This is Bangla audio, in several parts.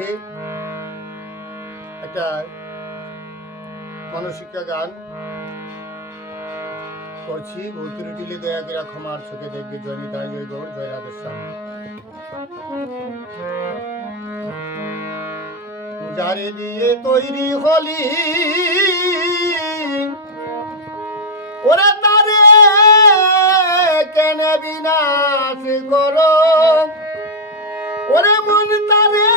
মধ্যে একটা মানসিকা গান করছি। ভুল দয়া করে ক্ষমার চোখে দেখবে জয়নি নিতাই, জয় জয় রাধেশ্যাম যারে দিয়ে তৈরি হলি, ওরা তারে কেন বিনাশ করো? ওরে মন তারে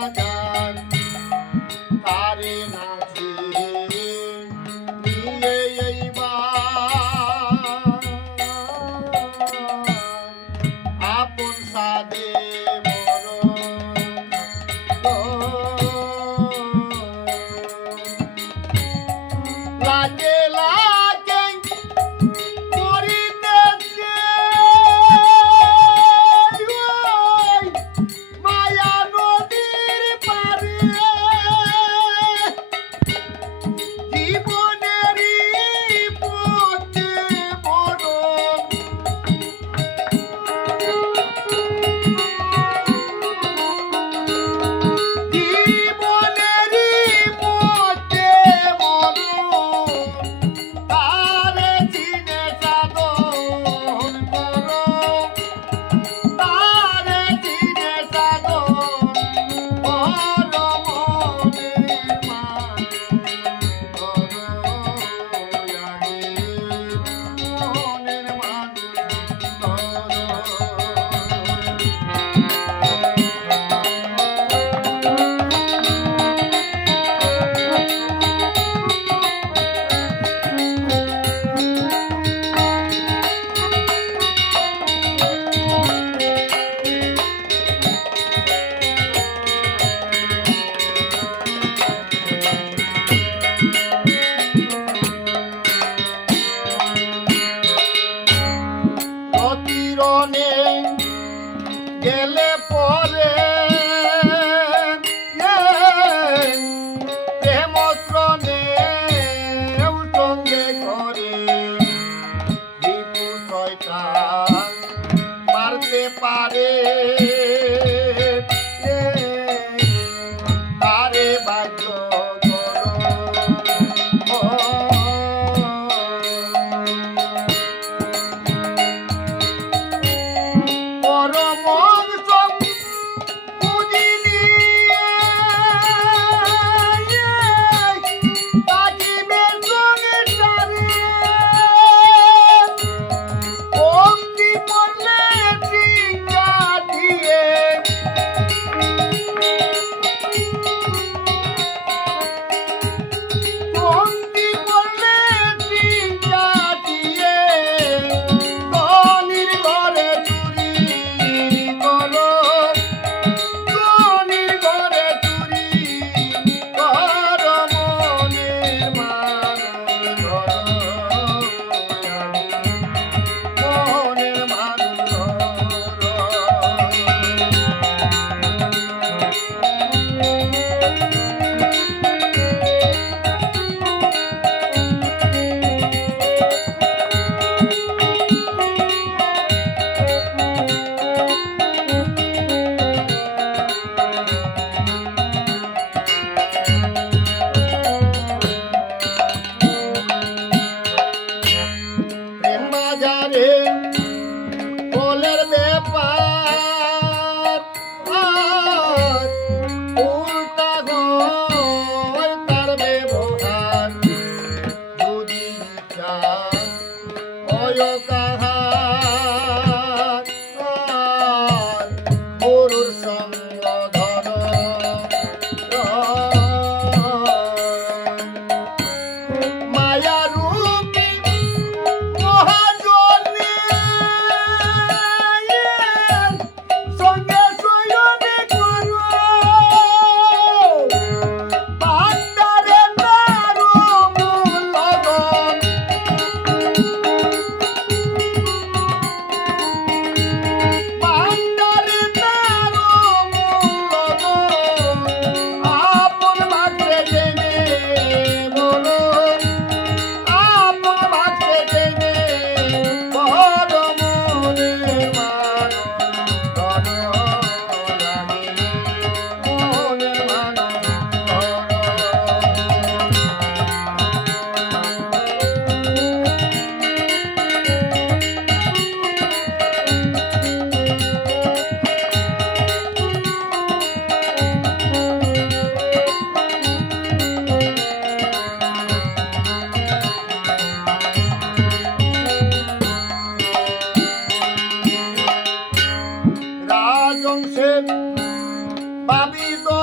I done.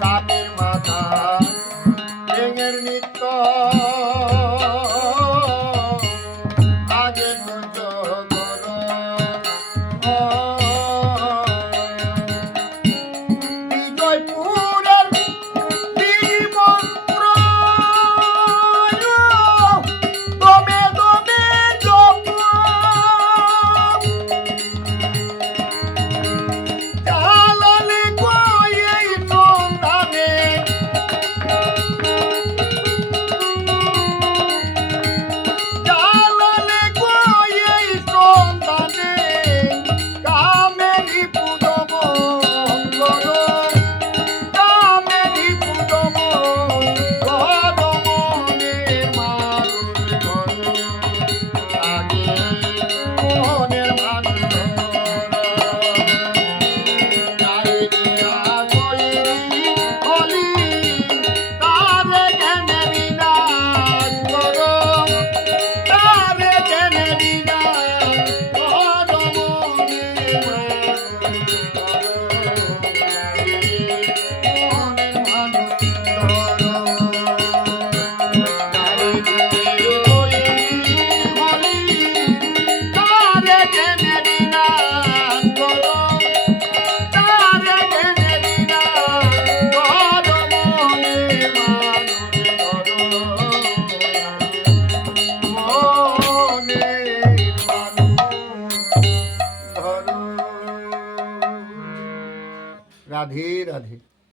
সাপের মাথা राधे